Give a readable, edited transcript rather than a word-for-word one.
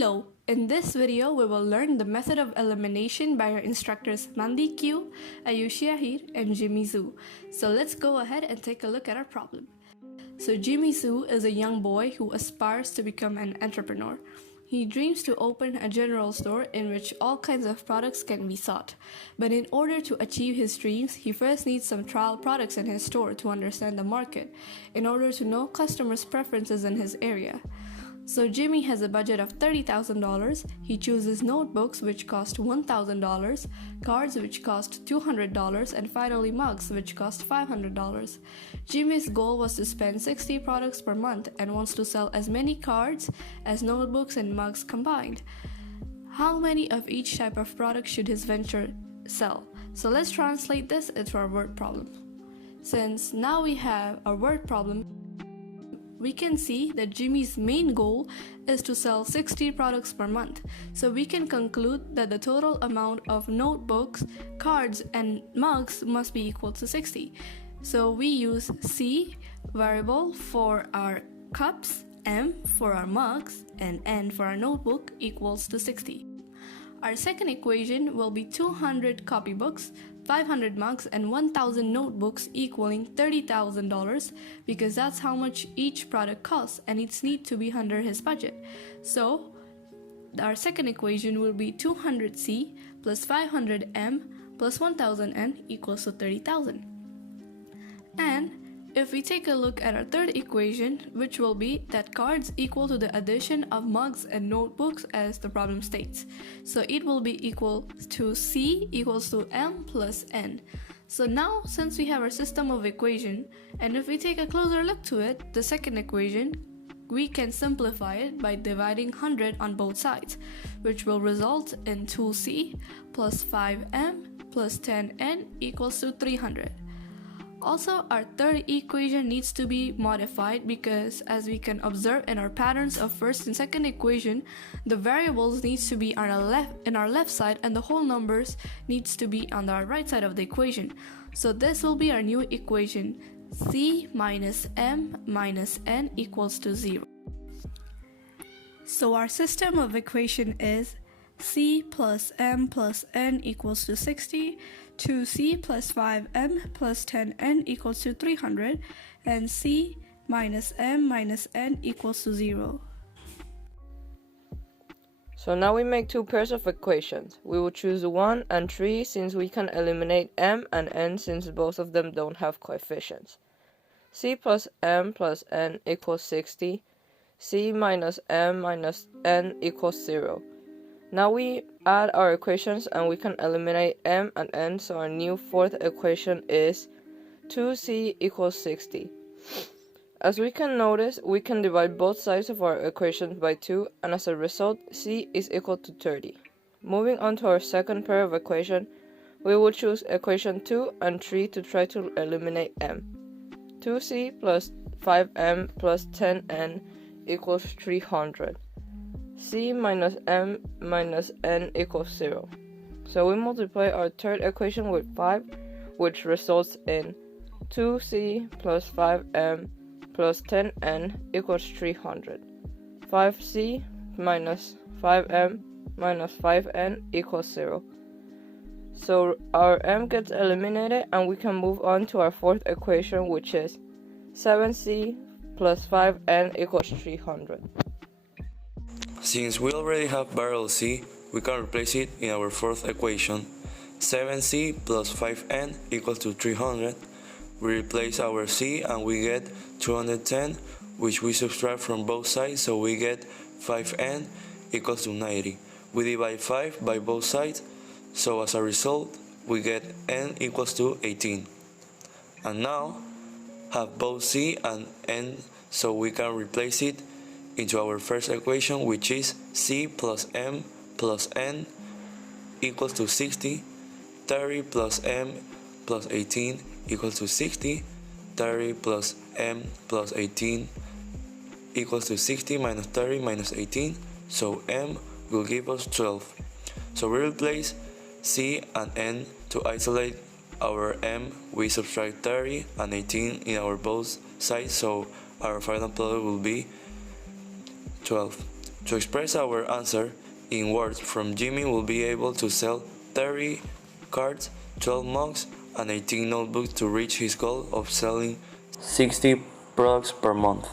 Hello! In this video, we will learn the method of elimination by our instructors Mandy Q, Ayushi Ahir, and Jimmy Zhu. So let's go ahead and take a look at our problem. So Jimmy Zhu is a young boy who aspires to become an entrepreneur. He dreams to open a general store in which all kinds of products can be sought. But in order to achieve his dreams, he first needs some trial products in his store to understand the market, in order to know customers' preferences in his area. So Jimmy has a budget of $30,000. He chooses notebooks which cost $1,000, cards which cost $200, and finally mugs which cost $500. Jimmy's goal was to spend 60 products per month and wants to sell as many cards as notebooks and mugs combined. How many of each type of product should his venture sell? So let's translate this into our word problem. Since now we have a word problem, we can see that Jimmy's main goal is to sell 60 products per month. So we can conclude that the total amount of notebooks, cards, and mugs must be equal to 60. So we use C variable for our cups, M for our mugs, and N for our notebook equals to 60. Our second equation will be 200 copybooks, 500 mugs, and 1,000 notebooks equaling $30,000 because that's how much each product costs and it needs to be under his budget. So our second equation will be 200C plus 500M plus 1,000N equals to 30,000. And if we take a look at our third equation, which will be that cards equal to the addition of mugs and notebooks as the problem states. So it will be equal to C equals to M plus N. So now, since we have our system of equation, and if we take a closer look to it, the second equation, we can simplify it by dividing 100 on both sides, which will result in 2C plus 5M plus 10N equals to 300. Also, our third equation needs to be modified because, as we can observe in our patterns of first and second equation, the variables needs to be on our left side and the whole numbers needs to be on our right side of the equation. So this will be our new equation, C minus M minus N equals to 0. So our system of equation is C plus M plus N equals to 60, 2C plus 5M plus 10N equals to 300, and C minus M minus N equals to 0. So now we make two pairs of equations. We will choose 1 and 3 since we can eliminate M and N since both of them don't have coefficients. C plus M plus N equals 60, C minus M minus N equals 0. Now we add our equations and we can eliminate M and N, so our new fourth equation is 2C equals 60. As we can notice, we can divide both sides of our equations by 2, and as a result, C is equal to 30. Moving on to our second pair of equations, we will choose equation 2 and 3 to try to eliminate M. 2C plus 5M plus 10N equals 300. C minus M minus N equals 0. So we multiply our third equation with 5, which results in 2C plus 5M plus 10N equals 300. 5C minus 5M minus 5N equals 0. So our M gets eliminated and we can move on to our fourth equation, which is 7C plus 5N equals 300. Since we already have variable C, we can replace it in our fourth equation. 7C plus 5N equals to 300. We replace our C and we get 210, which we subtract from both sides, so we get 5N equals to 90. We divide 5 by both sides, so as a result, we get N equals to 18. And now, have both C and N, so we can replace it into our first equation, which is C plus M plus N equals to 60, 30 plus M plus 18 equals to 60, 30 plus M plus 18 equals to 60 minus 30 minus 18, so M will give us 12. So we replace C and N to isolate our M. We subtract 30 and 18 in our both sides, so our final product will be 12. To express our answer in words from Jimmy will be able to sell 30 cards, 12 mugs, and 18 notebooks to reach his goal of selling 60 products per month.